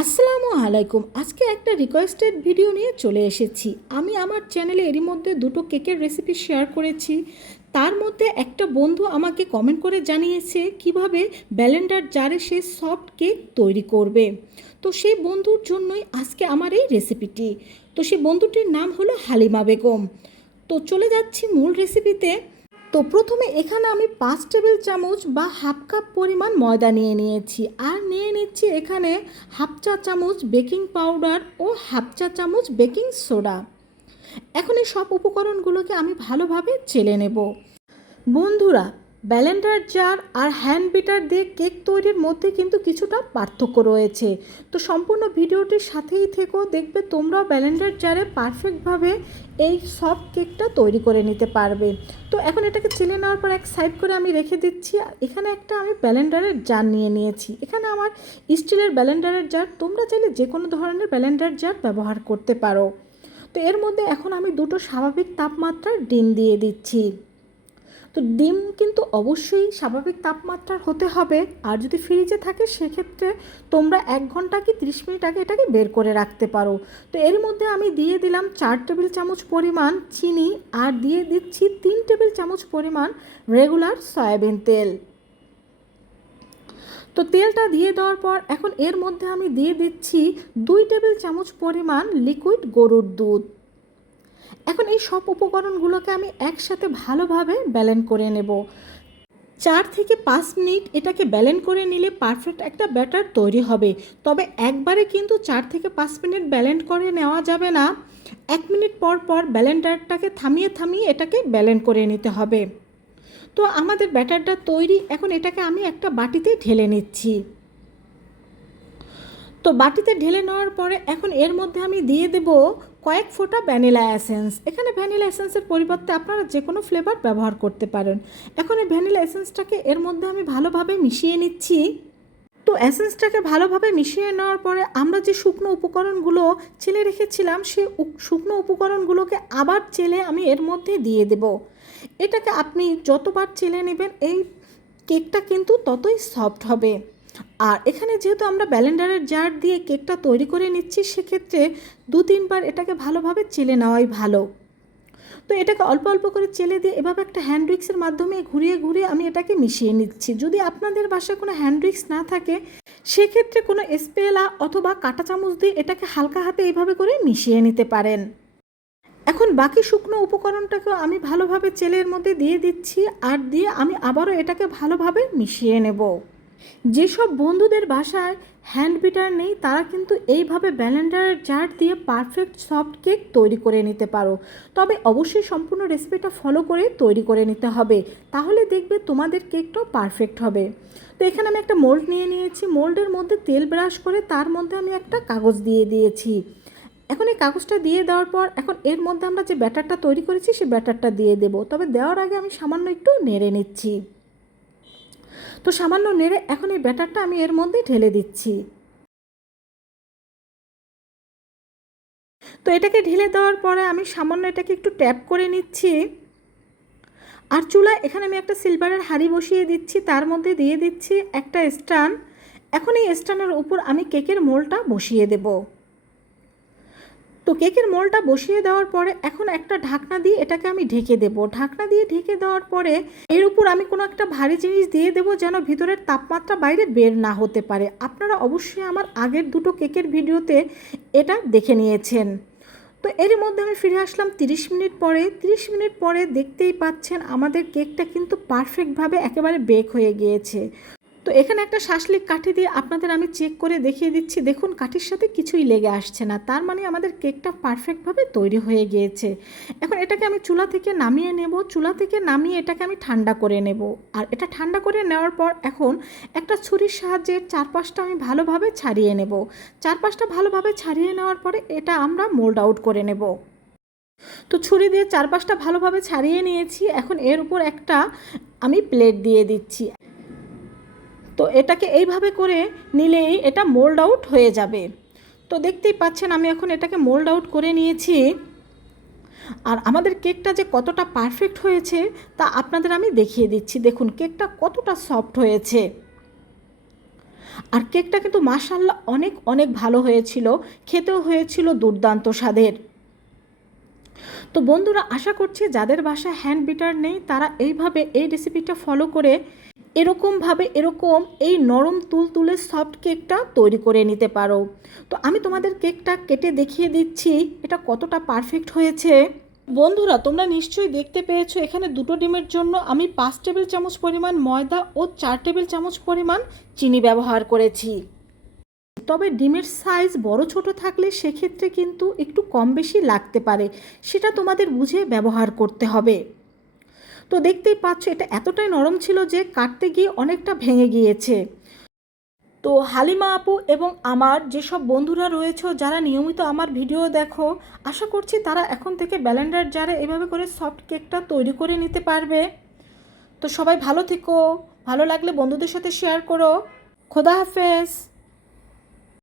আসসালামু আলাইকুম। আজকে একটা রিকোয়েস্টেড ভিডিও নিয়ে চলে এসেছি। আমি আমার চ্যানেলে এরই মধ্যে দুটো কেকের রেসিপি শেয়ার করেছি। তার মধ্যে একটা বন্ধু আমাকে কমেন্ট করে জানিয়েছে কীভাবে ব্যালেন্ডার জারে সে সফট কেক তৈরি করবে। তো সেই বন্ধুর জন্যই আজকে আমার এই রেসিপিটি তো সেই বন্ধুটির নাম হলো হালিমা বেগম। তো চলে যাচ্ছি মূল রেসিপিতে তো প্রথমে এখানে আমি পাঁচ টেবিল চামচ বা হাফ কাপ পরিমাণ ময়দা নিয়ে নিয়েছি। আর নিয়ে নিচ্ছি এখানে হাফ চা চামচ বেকিং পাউডার ও হাফ চা চামচ বেকিং সোডা। এখন এই সব উপকরণগুলোকে আমি ভালোভাবে চেলে নেব। বন্ধুরা ব্যালেন্ডার জার আর হ্যান্ড বিটার দিয়ে কেক তৈরির মধ্যে কিন্তু কিছুটা পার্থক্য রয়েছে। তো সম্পূর্ণ ভিডিওটির সাথেই থেকেও দেখবে তোমরাও ব্যালেন্ডার জারে পারফেক্টভাবে এই সফট কেকটা তৈরি করে নিতে পারবে। তো এখন এটাকে চেলে নেওয়ার পর এক সাইড করে আমি রেখে দিচ্ছি। এখানে একটা আমি ব্যালেন্ডারের জার নিয়ে নিয়েছি। এখানে আমার স্টিলের ব্যালেন্ডারের জার, তোমরা চাইলে যে কোনো ধরনের ব্যালেন্ডার জার ব্যবহার করতে পারো। তো এর মধ্যে এখন আমি দুটো স্বাভাবিক তাপমাত্রার ডিম দিয়ে দিচ্ছি। তো ডিম কিন্তু অবশ্যই স্বাভাবিক তাপমাত্রার হতে হবে। আর যদি ফ্রিজে থাকে, সেক্ষেত্রে তোমরা এক ঘণ্টা কি ত্রিশ মিনিট আগে এটাকে বের করে রাখতে পারো। তো এর মধ্যে আমি দিয়ে দিলাম চার টেবিল চামচ পরিমাণ চিনি আর দিয়ে দিচ্ছি তিন টেবিল চামচ পরিমাণ রেগুলার সয়াবিন তেল। তো তেলটা দিয়ে দেওয়ার পর এখন এর মধ্যে আমি দিয়ে দিচ্ছি দুই টেবিল চামচ পরিমাণ লিকুইড গরুর দুধ। এখন এই সব উপকরণগুলোকে আমি একসাথে ভালোভাবে ব্যালেন্ড করে নেব। চার থেকে পাঁচ মিনিট এটাকে ব্যালেন্ড করে নিলে পারফেক্ট একটা ব্যাটার তৈরি হবে। তবে একবারে কিন্তু চার থেকে পাঁচ মিনিট ব্যালেন্ড করে নেওয়া যাবে না। এক মিনিট পর পর ব্যালেন্ডারটাকে থামিয়ে থামিয়ে এটাকে ব্যালেন্ড করে নিতে হবে। তো আমাদের ব্যাটারটা তৈরি, এখন এটাকে আমি একটা বাটিতে ঢেলে নিচ্ছি। তো বাটিতে ঢেলে নেওয়ার পরে এখন এর মধ্যে আমি দিয়ে দেব কয়েক ফোঁটা ভ্যানিলা এসেন্স। এখানে ভ্যানিলা এসেন্সের পরিবর্তে আপনারা যে কোনো ফ্লেভার ব্যবহার করতে পারেন। এখন এই ভ্যানিলা এসেন্সটাকে এর মধ্যে আমি ভালোভাবে মিশিয়ে নিচ্ছি। তো এসেন্সটাকে ভালোভাবে মিশিয়ে নেওয়ার পরে আমরা যে শুকনো উপকরণগুলো চেলে রেখেছিলাম, সে শুকনো উপকরণগুলোকে আবার চেলে আমি এর মধ্যে দিয়ে দেব। এটাকে আপনি যতবার চেলে নেবেন, এই কেকটা কিন্তু ততই সফট হবে। আর এখানে যেহেতু আমরা ব্যালেন্ডারের জার দিয়ে কেকটা তৈরি করে নিচ্ছি, সেক্ষেত্রে দু তিনবার এটাকে ভালোভাবে চেলে নেওয়াই ভালো। তো এটাকে অল্প অল্প করে চেলে দিয়ে এভাবে একটা হ্যান্ড উইক্সের মাধ্যমে ঘুরিয়ে ঘুরিয়ে আমি এটাকে মিশিয়ে নিচ্ছি। যদি আপনাদের বাসায় কোনো হ্যান্ড উইক্স না থাকে, সেক্ষেত্রে কোনো স্পেলা অথবা কাঁটা চামচ দিয়ে এটাকে হালকা হাতে এইভাবে করে মিশিয়ে নিতে পারেন। এখন বাকি শুকনো উপকরণটাকেও আমি ভালোভাবে চেলের মধ্যে দিয়ে দিচ্ছি আর দিয়ে আমি আবারও এটাকে ভালোভাবে মিশিয়ে নেব। যেসব বন্ধুদের বাসায় হ্যান্ড বিটার নেই, তারা কিন্তু এইভাবে ব্যালেন্ডারের জার দিয়ে পারফেক্ট সফট কেক তৈরি করে নিতে পারো। তবে অবশ্যই সম্পূর্ণ রেসিপিটা ফলো করে তৈরি করে নিতে হবে। তাহলে দেখবে তোমাদের কেকটাও পারফেক্ট হবে। তো এখানে আমি একটা মোল্ড নিয়ে নিয়েছি। মোল্ডের মধ্যে তেল ব্রাশ করে তার মধ্যে আমি একটা কাগজ দিয়ে দিয়েছি। এখন এই কাগজটা দিয়ে দেওয়ার পর এখন এর মধ্যে আমরা যে ব্যাটারটা তৈরি করেছি সেই ব্যাটারটা দিয়ে দেব। তবে দেওয়ার আগে আমি সামান্য একটু নেড়ে নিচ্ছি। তো সামান্য নেড়ে এখন এই ব্যাটারটা আমি এর মধ্যে ঢেলে দিচ্ছি। তো এটাকে ঢেলে দেওয়ার পরে আমি সামান্য এটাকে একটু ট্যাপ করে নিচ্ছি। আর চুলা এখানে আমি একটা সিলভারের হাঁড়ি বসিয়ে দিচ্ছি, তার মধ্যে দিয়ে দিচ্ছি একটা স্টান এখন এই স্টানের উপর আমি কেকের মোলটা বসিয়ে দেবো। তো কেকের মোলটা বসিয়ে দেওয়ার পরে এখন একটা ঢাকনা দিয়ে এটাকে আমি ঢেকে দেব। ঢাকনা দিয়ে ঢেকে দেওয়ার পরে এর উপর আমি কোনো একটা ভারী জিনিস দিয়ে দেবো যেন ভিতরের তাপমাত্রা বাইরে বের না হতে পারে। আপনারা অবশ্যই আমার আগের দুটো কেকের ভিডিওতে এটা দেখে নিয়েছেন। তো এর মধ্যে আমি ফিরে আসলাম 30 মিনিট পরে। 30 মিনিট পরে দেখতেই পাচ্ছেন আমাদের কেকটা কিন্তু পারফেক্টভাবে একেবারে বেক হয়ে গিয়েছে। তো এখানে একটা শাসলিক কাঠি দিয়ে আপনাদের আমি চেক করে দেখিয়ে দিচ্ছি। দেখুন, কাঠির সাথে কিছুই লেগে আসছে না। তার মানে আমাদের কেকটা পারফেক্টভাবে তৈরি হয়ে গিয়েছে। এখন এটাকে আমি চুলা থেকে নামিয়ে নেব। চুলা থেকে নামিয়ে এটাকে আমি ঠান্ডা করে নেব। আর এটা ঠান্ডা করে নেওয়ার পর এখন একটা ছুরির সাহায্যে চারপাশটা আমি ভালোভাবে ছাড়িয়ে নেব। চারপাশটা ভালোভাবে ছাড়িয়ে নেওয়ার পরে এটা আমরা মোল্ড আউট করে নেব। তো ছুরি দিয়ে চারপাশটা ভালোভাবে ছাড়িয়ে নিয়েছি। এখন এর উপর একটা আমি প্লেট দিয়ে দিচ্ছি। তো এটাকে এইভাবে করে নিলেই এটা মোল্ড আউট হয়ে যাবে। তো দেখতেই পাচ্ছেন আমি এখন এটাকে মোল্ড আউট করে নিয়েছি। আর আমাদের কেকটা যে কতটা পারফেক্ট হয়েছে তা আপনাদের আমি দেখিয়ে দিচ্ছি। দেখুন, কেকটা কতটা সফট হয়েছে। আর কেকটা কিন্তু মাসাল্লাহ অনেক অনেক ভালো হয়েছিল। খেতেও হয়েছিল দুর্দান্ত স্বাদের। তো বন্ধুরা, আশা করছি যাদের বাসায় হ্যান্ড বিটার নেই, তারা এইভাবে এই রেসিপিটা ফলো করে এরকমভাবে এরকম এই নরম তুলতুলে সফট কেকটা তৈরি করে নিতে পারো। তো আমি তোমাদের কেকটা কেটে দেখিয়ে দিচ্ছি, এটা কতটা পারফেক্ট হয়েছে। বন্ধুরা, তোমরা নিশ্চয়ই দেখতে পেয়েছ, এখানে দুটো ডিমের জন্য আমি পাঁচ টেবিল চামচ পরিমাণ ময়দা ও চার টেবিল চামচ পরিমাণ চিনি ব্যবহার করেছি। তবে ডিমের সাইজ বড় ছোট থাকলে সেক্ষেত্রে কিন্তু একটু কম বেশি লাগতে পারে, সেটা তোমাদের বুঝে ব্যবহার করতে হবে। তো দেখতেই পাচ্ছ, এটা এতটাই নরম ছিল যে কাটতে গিয়ে অনেকটা ভেঙে গিয়েছে। তো হালিমা আপু এবং আমার যেসব বন্ধুরা রয়েছে, যারা নিয়মিত আমার ভিডিও দেখো, আশা করছি তারা এখন থেকে ব্যালেন্ডার জারে এভাবে করে সফট কেকটা তৈরি করে নিতে পারবে। তো সবাই ভালো থেকো, ভালো লাগলে বন্ধুদের সাথে শেয়ার করো। খোদা হাফেজ।